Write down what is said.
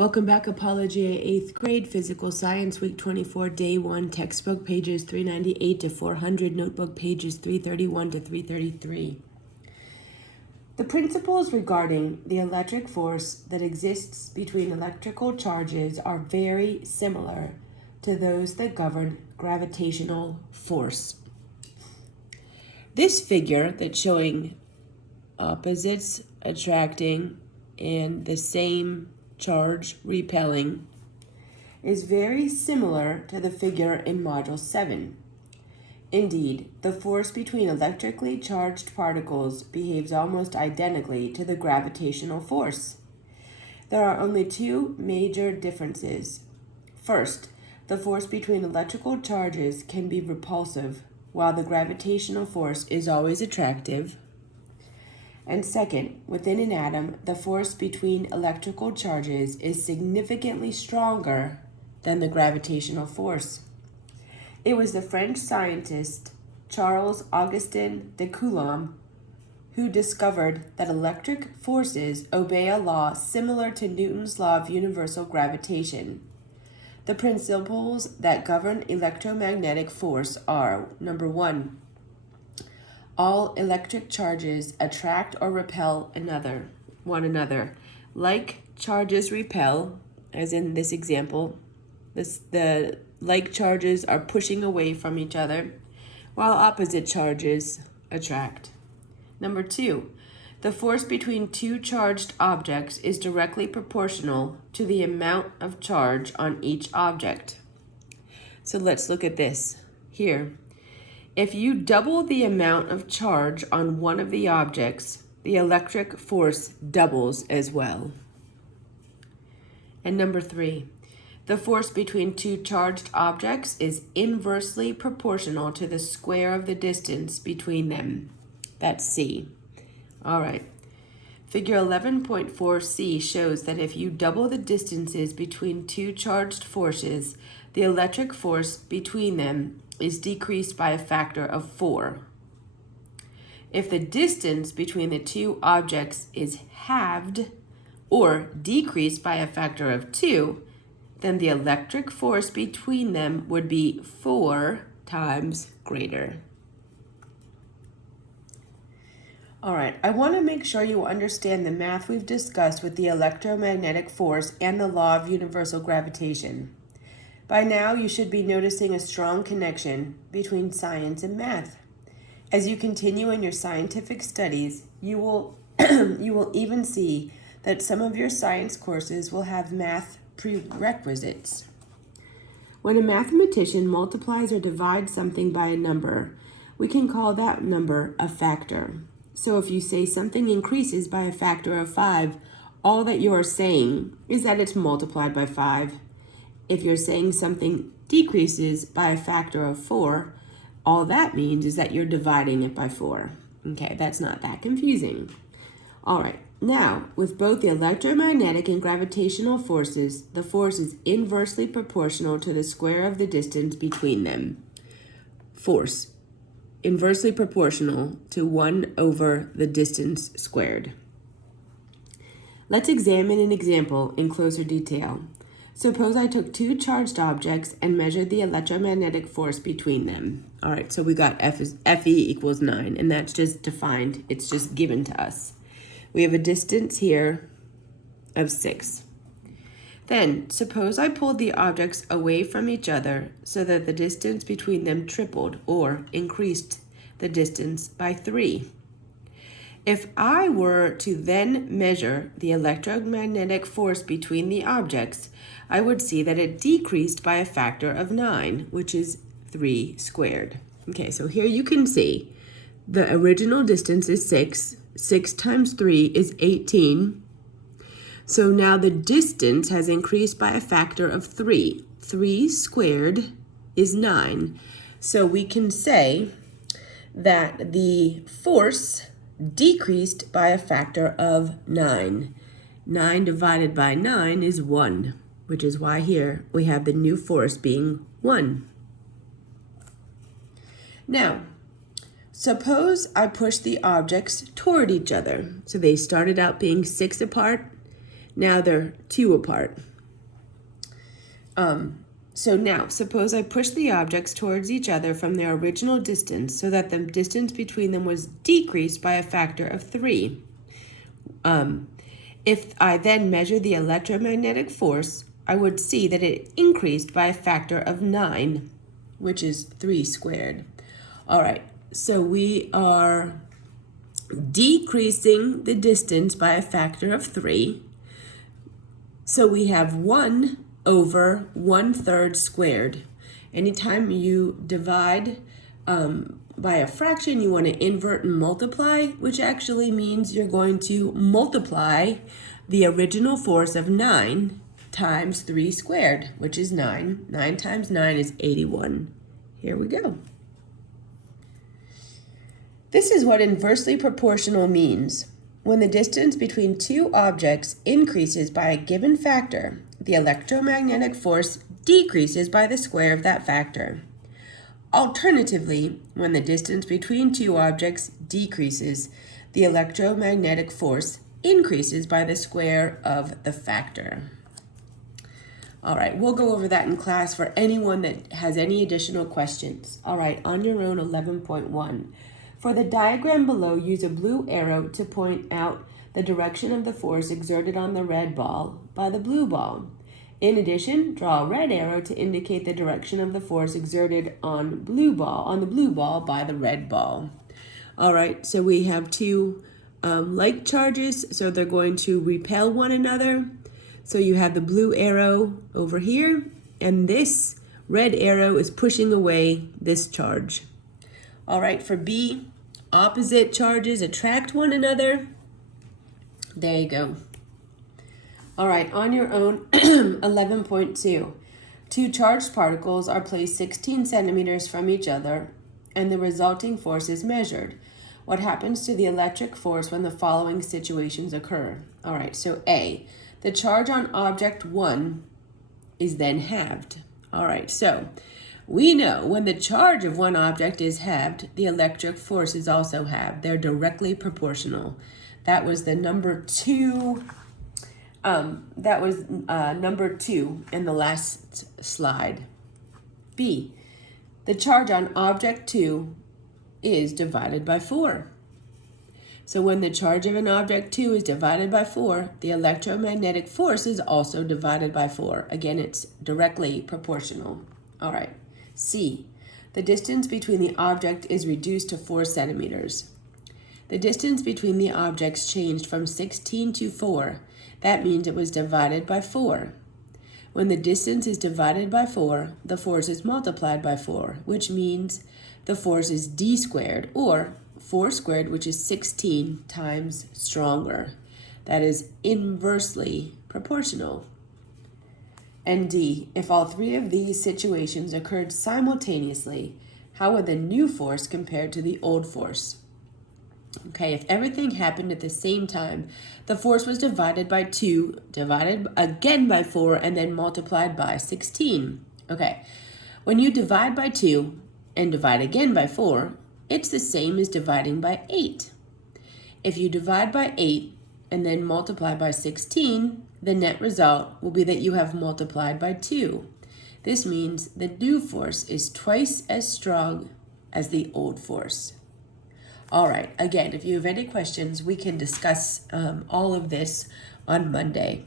Welcome back, Apologia, 8th grade, Physical Science, Week 24, Day 1, textbook pages 398 to 400, notebook pages 331 to 333. The principles regarding the electric force that exists between electrical charges are very similar to those that govern gravitational force. This figure that's showing opposites attracting and the same charge repelling is very similar to the figure in Module 7. Indeed, the force between electrically charged particles behaves almost identically to the gravitational force. There are only two major differences. First, the force between electrical charges can be repulsive, while the gravitational force is always attractive. And second, within an atom, the force between electrical charges is significantly stronger than the gravitational force. It was the French scientist Charles Augustin de Coulomb who discovered that electric forces obey a law similar to Newton's law of universal gravitation. The principles that govern electromagnetic force are: number 1, all electric charges attract or repel one another. Like charges repel, as in this example, the like charges are pushing away from each other, while opposite charges attract. Number 2, the force between two charged objects is directly proportional to the amount of charge on each object. So let's look at this here. If you double the amount of charge on one of the objects, the electric force doubles as well. And number 3, the force between two charged objects is inversely proportional to the square of the distance between them. That's C. All right. Figure 11.4c shows that if you double the distances between two charged forces, the electric force between them is decreased by a factor of 4. If the distance between the two objects is halved or decreased by a factor of 2, then the electric force between them would be 4 times greater. All right, I want to make sure you understand the math we've discussed with the electromagnetic force and the law of universal gravitation. By now, you should be noticing a strong connection between science and math. As you continue in your scientific studies, you will even see that some of your science courses will have math prerequisites. When a mathematician multiplies or divides something by a number, we can call that number a factor. So if you say something increases by a factor of 5, all that you are saying is that it's multiplied by 5. If you're saying something decreases by a factor of 4, all that means is that you're dividing it by 4. Okay, that's not that confusing. All right, now, with both the electromagnetic and gravitational forces, the force is inversely proportional to the square of the distance between them. Force, inversely proportional to 1 over the distance squared. Let's examine an example in closer detail. Suppose I took two charged objects and measured the electromagnetic force between them. All right, so we got Fe equals 9, and that's just defined. It's just given to us. We have a distance here of 6. Then, suppose I pulled the objects away from each other so that the distance between them tripled or increased the distance by 3. If I were to then measure the electromagnetic force between the objects, I would see that it decreased by a factor of 9, which is 3 squared. Okay, so here you can see the original distance is 6. 6 times 3 is 18. So now the distance has increased by a factor of 3. 3 squared is 9. So we can say that the force decreased by a factor of 9. 9 divided by 9 is 1, which is why here we have the new force being 1. Now, suppose I push the objects toward each other. So they started out being 6 apart. Now they're 2 apart. So now, suppose I push the objects towards each other from their original distance so that the distance between them was decreased by a factor of 3. If I then measure the electromagnetic force, I would see that it increased by a factor of 9, which is 3 squared. All right, so we are decreasing the distance by a factor of 3. So we have 1 over 1/3 squared. Anytime you divide by a fraction, you want to invert and multiply, which actually means you're going to multiply the original force of 9 times 3 squared, which is 9. 9 times 9 is 81. Here we go. This is what inversely proportional means. When the distance between two objects increases by a given factor, the electromagnetic force decreases by the square of that factor. Alternatively, when the distance between two objects decreases, the electromagnetic force increases by the square of the factor. All right, we'll go over that in class for anyone that has any additional questions. All right, on your own 11.1. For the diagram below, use a blue arrow to point out the direction of the force exerted on the red ball by the blue ball. In addition, draw a red arrow to indicate the direction of the force exerted on the blue ball by the red ball. All right, so we have two like charges, so they're going to repel one another. So you have the blue arrow over here, and this red arrow is pushing away this charge. All right, for B, opposite charges attract one another. There you go. All right, on your own, 11.2. Two charged particles are placed 16 centimeters from each other, and the resulting force is measured. What happens to the electric force when the following situations occur? All right, so A, the charge on object 1 is then halved. All right, so we know when the charge of one object is halved, the electric force is also halved. They're directly proportional. That was the number 2. Number 2 in the last slide. B, the charge on object 2 is divided by 4. So when the charge of an object 2 is divided by 4, the electromagnetic force is also divided by 4. Again, it's directly proportional. All right. C, the distance between the object is reduced to 4 centimeters. The distance between the objects changed from 16 to 4. That means it was divided by 4. When the distance is divided by 4, the force is multiplied by 4, which means the force is d squared, or 4 squared, which is 16 times stronger. That is inversely proportional. And D, if all three of these situations occurred simultaneously, how would the new force compare to the old force? Okay, if everything happened at the same time, the force was divided by 2, divided again by 4, and then multiplied by 16. Okay, when you divide by 2 and divide again by 4, it's the same as dividing by 8. If you divide by 8 and then multiply by 16, the net result will be that you have multiplied by 2. This means the new force is twice as strong as the old force. All right, again, if you have any questions, we can discuss all of this on Monday.